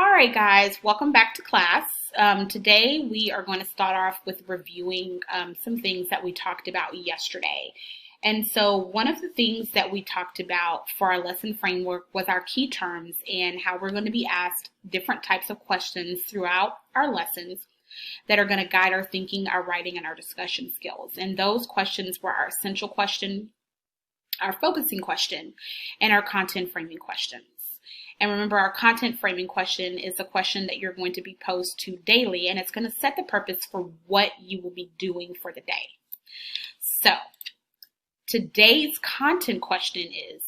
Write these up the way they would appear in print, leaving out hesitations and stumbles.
All right, guys, welcome back to class. Today we are going to start off with reviewing some things that we talked about yesterday. And so one of the things that we talked about for our lesson framework was our key terms and how we're going to be asked different types of questions throughout our lessons that are going to guide our thinking, our writing, and our discussion skills. And those questions were our essential question, our focusing question, and our content framing questions. And remember, our content framing question is a question that you're going to be posed to daily, and it's going to set the purpose for what you will be doing for the day. So, today's content question is,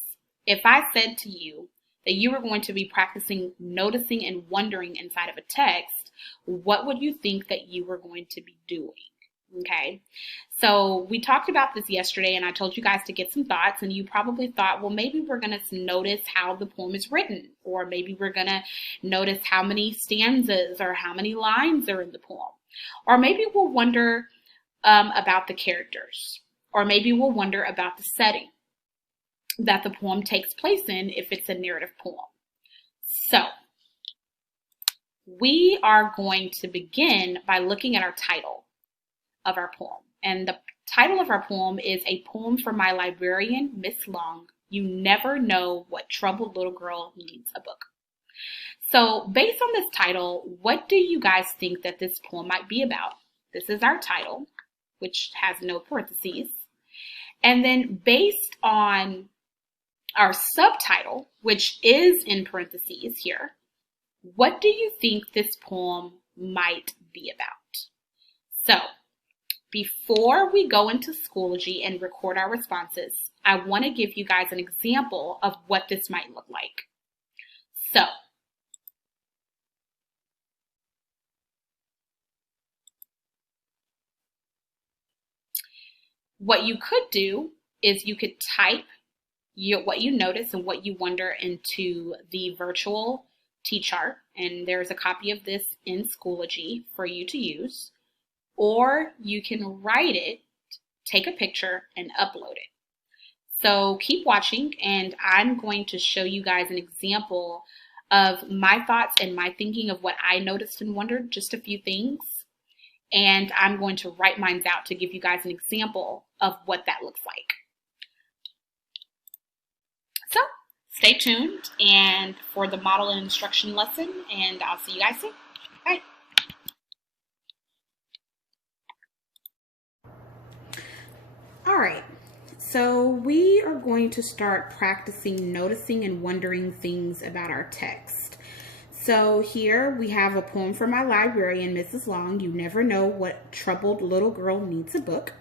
if I said to you that you were going to be practicing noticing and wondering inside of a text, what would you think that you were going to be doing? Okay, so we talked about this yesterday and I told you guys to get some thoughts, and you probably thought, well, maybe we're going to notice how the poem is written, or maybe we're going to notice how many stanzas or how many lines are in the poem, or maybe we'll wonder about the characters, or maybe we'll wonder about the setting that the poem takes place in if it's a narrative poem. So we are going to begin by looking at our title of our poem. And the title of our poem is A Poem for My Librarian, Miss Long. You Never Know What Troubled Little Girl Needs a Book. So based on this title, what do you guys think that this poem might be about? This is our title, which has no parentheses. And then based on our subtitle, which is in parentheses here, what do you think this poem might be about? So before we go into Schoology and record our responses, I want to give you guys an example of what this might look like. So, what you could do is you could type what you notice and what you wonder into the virtual T-chart, and there's a copy of this in Schoology for you to use. Or you can write it, take a picture, and upload it. So keep watching, and I'm going to show you guys an example of my thoughts and my thinking of what I noticed and wondered, just a few things. And I'm going to write mine out to give you guys an example of what that looks like. So stay tuned and for the model and instruction lesson, and I'll see you guys soon. Bye. All right, so we are going to start practicing noticing and wondering things about our text. So here we have a poem for my librarian, Mrs. Long. You never know what troubled little girl needs a book.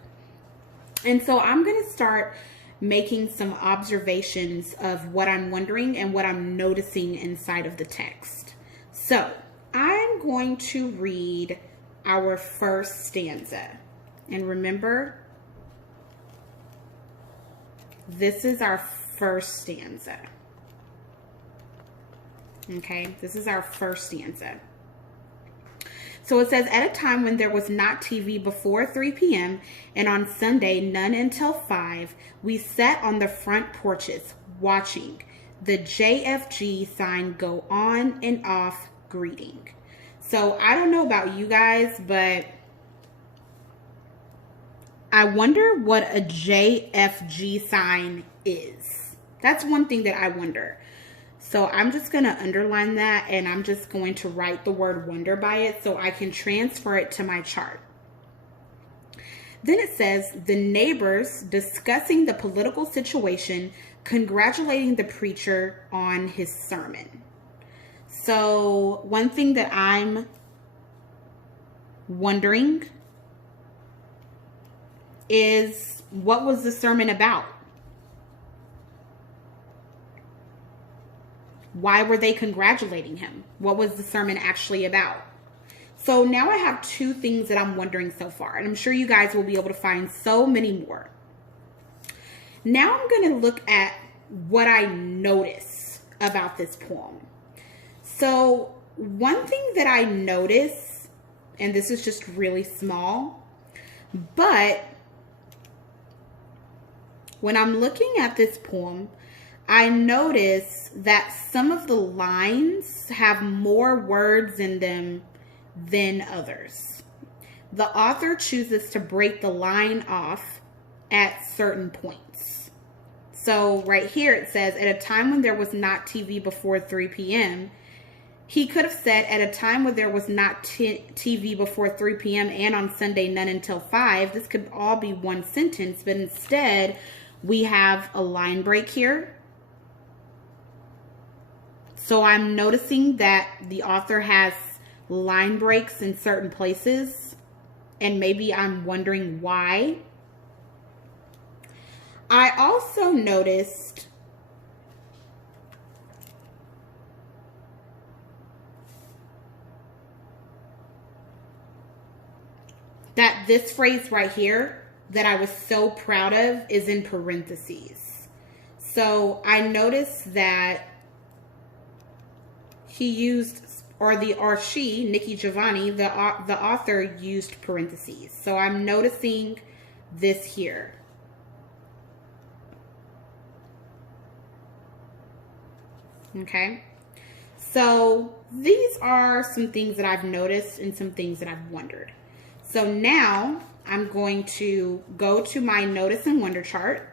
And so I'm going to start making some observations of what I'm wondering and what I'm noticing inside of the text. So I'm going to read our first stanza. And remember, this is our first stanza. Okay, this is our first stanza. So it says, at a time when there was not TV before 3 p.m. and on Sunday none until 5, we sat on the front porches watching the JFG sign go on and off greeting. So I don't know about you guys, but I wonder what a JFG sign is. That's one thing that I wonder. So I'm just going to underline that, and I'm just going to write the word wonder by it so I can transfer it to my chart. Then it says, the neighbors discussing the political situation, congratulating the preacher on his sermon. So one thing that I'm wondering is, what was the sermon about? Why were they congratulating him? What was the sermon actually about? So now I have two things that I'm wondering so far, and I'm sure you guys will be able to find so many more. Now I'm going to look at what I notice about this poem. So one thing that I notice, and this is just really small, but when I'm looking at this poem, I notice that some of the lines have more words in them than others. The author chooses to break the line off at certain points. So right here it says, at a time when there was not TV before 3 p.m., he could have said, at a time when there was not TV before 3 p.m. and on Sunday none until 5. This could all be one sentence, but instead we have a line break here. So I'm noticing that the author has line breaks in certain places, and maybe I'm wondering why. I also noticed that this phrase right here that I was so proud of is in parentheses. So I noticed that he used, or she, Nikki Giovanni, the author, used parentheses. So I'm noticing this here. Okay. So these are some things that I've noticed and some things that I've wondered. So now I'm going to go to my Notice and Wonder chart.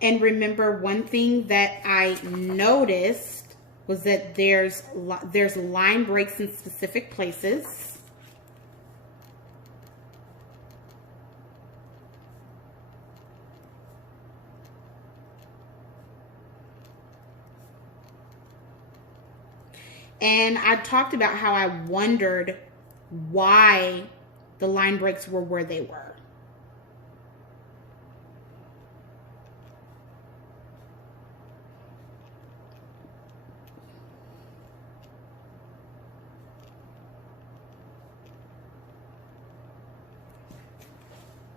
And remember, one thing that I noticed was that there's line breaks in specific places. And I talked about how I wondered why the line breaks were where they were.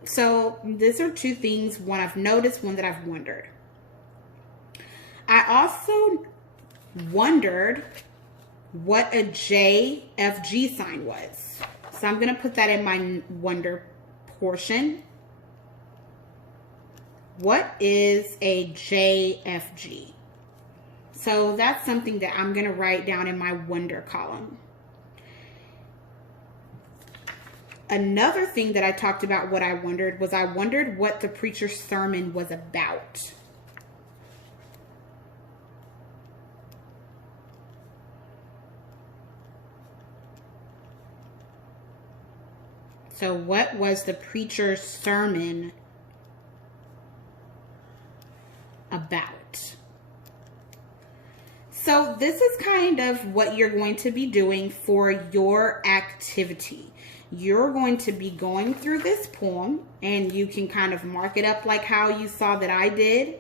So these are two things, one I've noticed, one that I've wondered. I also wondered what a JFG sign was. So I'm going to put that in my wonder portion. What is a JFG? So that's something that I'm going to write down in my wonder column. Another thing that I talked about, what I wondered, was I wondered what the preacher's sermon was about. So what was the preacher's sermon about? So this is kind of what you're going to be doing for your activity. You're going to be going through this poem, and you can kind of mark it up like how you saw that I did,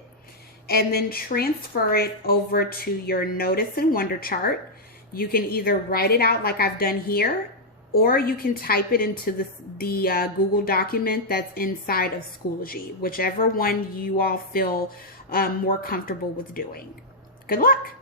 and then transfer it over to your Notice and Wonder chart. You can either write it out like I've done here, or you can type it into the Google document that's inside of Schoology, whichever one you all feel more comfortable with doing. Good luck.